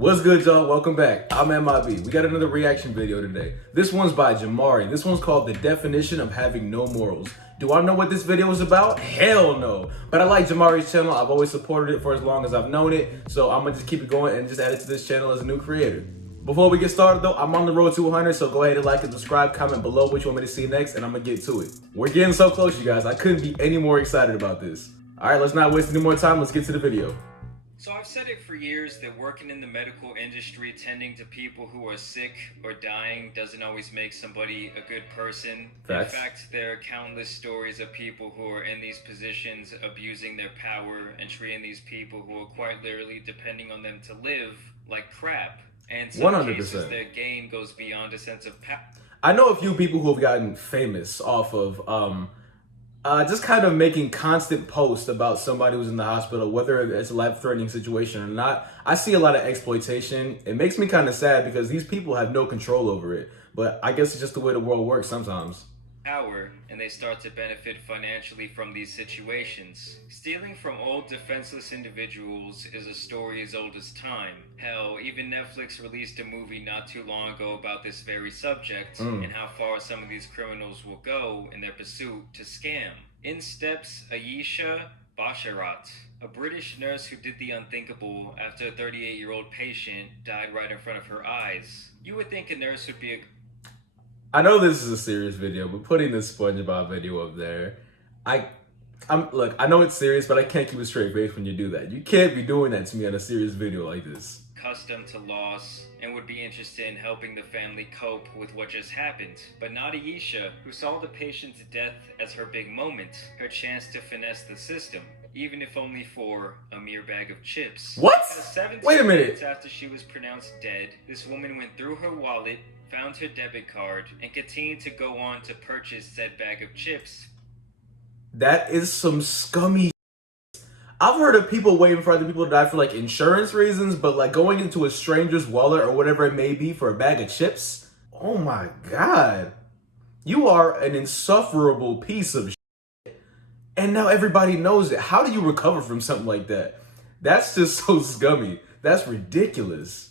What's good, y'all? Welcome back. I'm M.i.B. We got another reaction video today. This one's by Jamari. This one's called The Definition of Having No Morals. Do I know what this video is about? Hell no. But I like Jamari's channel. I've always supported it for as long as I've known it. So I'm gonna just keep it going and just add it to this channel as a new creator. Before we get started though, I'm on the road to 100, so go ahead and like and subscribe, comment below what you want me to see next, and I'm gonna get to it. We're getting so close, you guys. I couldn't be any more excited about this. All right, let's not waste any more time. Let's get to the video. So I've said it for years that working in the medical industry, tending to people who are sick or dying doesn't always make somebody a good person. Facts. In fact, there are countless stories of people who are in these positions abusing their power and treating these people who are quite literally depending on them to live like crap. And in some 100%. cases, their gain goes beyond a sense of power. I know a few people who have gotten famous off of just kind of making constant posts about somebody who's in the hospital, whether it's a life-threatening situation or not. I see a lot of exploitation. It makes me kind of sad because these people have no control over it. But I guess it's just the way the world works sometimes. Power, and they start to benefit financially from these situations. Stealing from old defenseless individuals is a story as old as time. Hell, even Netflix released a movie not too long ago about this very subject and how far some of these criminals will go in their pursuit to scam. In steps Ayesha Basharat, a British nurse who did the unthinkable after a 38-year-old patient died right in front of her eyes. You would think a nurse would be I know this is a serious video, but putting this SpongeBob video up there, look, I know it's serious, but I can't keep a straight face when you do that. You can't be doing that to me on a serious video like this. accustomed to loss and would be interested in helping the family cope with what just happened. But not Ayesha, who saw the patient's death as her big moment, her chance to finesse the system, even if only for a mere bag of chips. What? 17 Wait a minute. minutes after she was pronounced dead, this woman went through her wallet, found her debit card, and continued to go on to purchase said bag of chips. That is some scummy. I've heard of people waiting for other people to die for like insurance reasons, but like going into a stranger's wallet or whatever it may be for a bag of chips? Oh my God. You are an insufferable piece of shit. And now everybody knows it. How do you recover from something like that? That's just so scummy. That's ridiculous.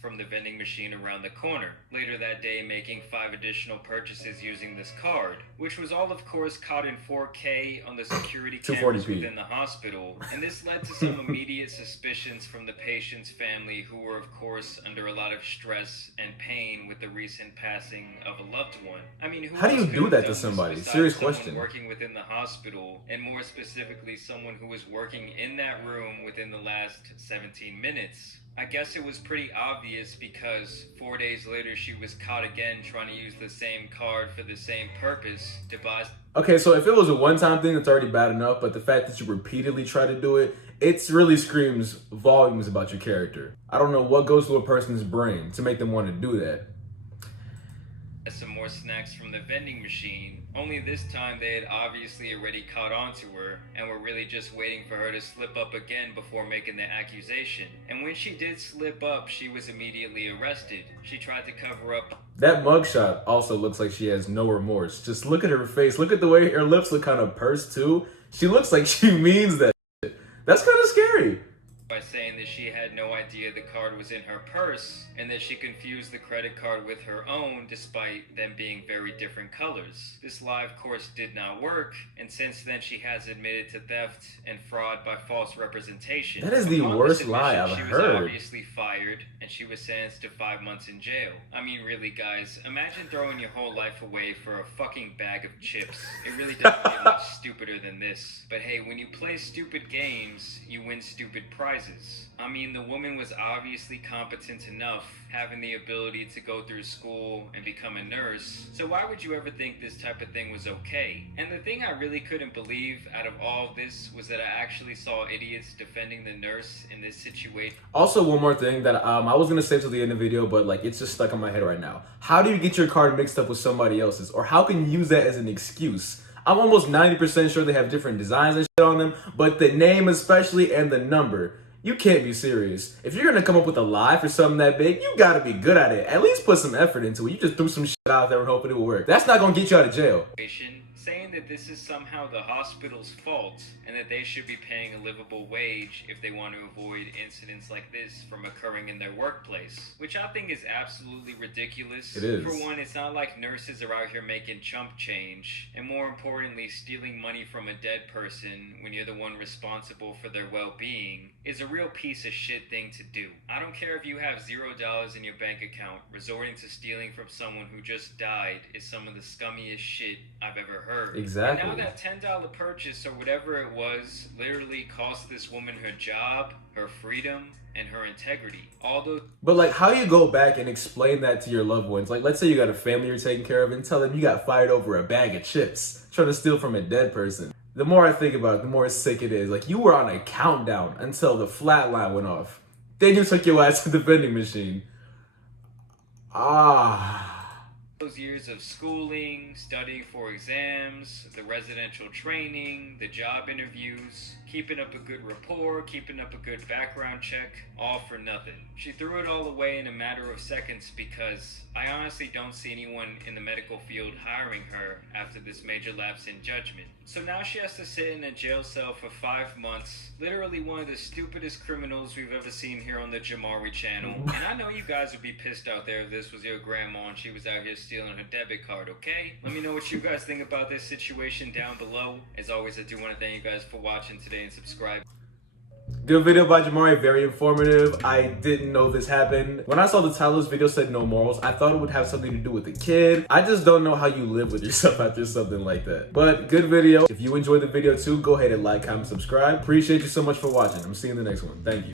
From the vending machine around the corner, later that day making 5 additional purchases using this card, which was all of course caught in 4K on the security cameras 240p. within the hospital, and this led to some immediate suspicions from the patient's family, who were of course under a lot of stress and pain with the recent passing of a loved one. I mean, who How do you else do could have that to done this somebody? besides Serious someone question. working within the hospital, and more specifically someone who was working in that room within the last 17 minutes. I guess it was pretty obvious because 4 days later she was caught again trying to use the same card for the same purpose to buy. Okay, so if it was a one-time thing, that's already bad enough, but the fact that you repeatedly try to do it, it really screams volumes about your character. I don't know what goes through a person's brain to make them want to do that. Some more snacks from the vending machine, only this time they had obviously already caught on to her and were really just waiting for her to slip up again before making the accusation. And when she did slip up, she was immediately arrested. She tried to cover up. That mugshot also looks like she has no remorse. Just look at her face. Look at the way her lips look kind of pursed too. She looks like she means that shit. That's kind of scary. By saying that she had no idea the card was in her purse and that she confused the credit card with her own despite them being very different colors. This lie, of course, did not work, and since then she has admitted to theft and fraud by false representation. That is the Upon worst this lie admission, I've she heard. was obviously fired and she was sentenced to 5 months in jail. I mean, really guys, imagine throwing your whole life away for a fucking bag of chips. It really doesn't get much stupider than this. But hey, when you play stupid games, you win stupid prizes. I mean, the woman was obviously competent enough, having the ability to go through school and become a nurse, so why would you ever think this type of thing was okay? And the thing I really couldn't believe out of all of this was that I actually saw idiots defending the nurse in this situation. Also, one more thing that I was going to say till the end of the video, but like it's just stuck in my head right now. How do you get your card mixed up with somebody else's? Or how can you use that as an excuse? I'm almost 90% sure they have different designs and shit on them, but the name especially and the number. You can't be serious. If you're gonna come up with a lie for something that big, you gotta be good at it. At least put some effort into it. You just threw some shit out there and hoping it will work. That's not gonna get you out of jail. saying that this is somehow the hospital's fault and that they should be paying a livable wage if they want to avoid incidents like this from occurring in their workplace, which I think is absolutely ridiculous. It is. For one, it's not like nurses are out here making chump change, and more importantly, stealing money from a dead person when you're the one responsible for their well-being is a real piece of shit thing to do. I don't care if you have $0 in your bank account, resorting to stealing from someone who just died is some of the scummiest shit I've ever heard. Exactly. And now that $10 purchase or whatever it was literally cost this woman her job, her freedom, and her integrity. But like, how do you go back and explain that to your loved ones? Like, let's say you got a family you're taking care of and tell them you got fired over a bag of chips, trying to steal from a dead person. The more I think about it, the more sick it is. Like, you were on a countdown until the flat line went off. Then you took your ass to the vending machine. Those years of schooling, studying for exams, the residential training, the job interviews, keeping up a good rapport, keeping up a good background check, all for nothing. She threw it all away in a matter of seconds because I honestly don't see anyone in the medical field hiring her after this major lapse in judgment. So now she has to sit in a jail cell for 5 months, literally one of the stupidest criminals we've ever seen here on the Jamari channel. And I know you guys would be pissed out there if this was your grandma and she was out here stealing her debit card, okay? Let me know what you guys think about this situation down below. As always, I do want to thank you guys for watching today and subscribe. Good video by Jamari, very informative. I didn't know this happened. When I saw the title of this video said no morals, I thought it would have something to do with the kid. I just don't know how you live with yourself after something like that. But good video. If you enjoyed the video too, go ahead and like, comment, subscribe. Appreciate you so much for watching. I'm seeing you in the next one. Thank you.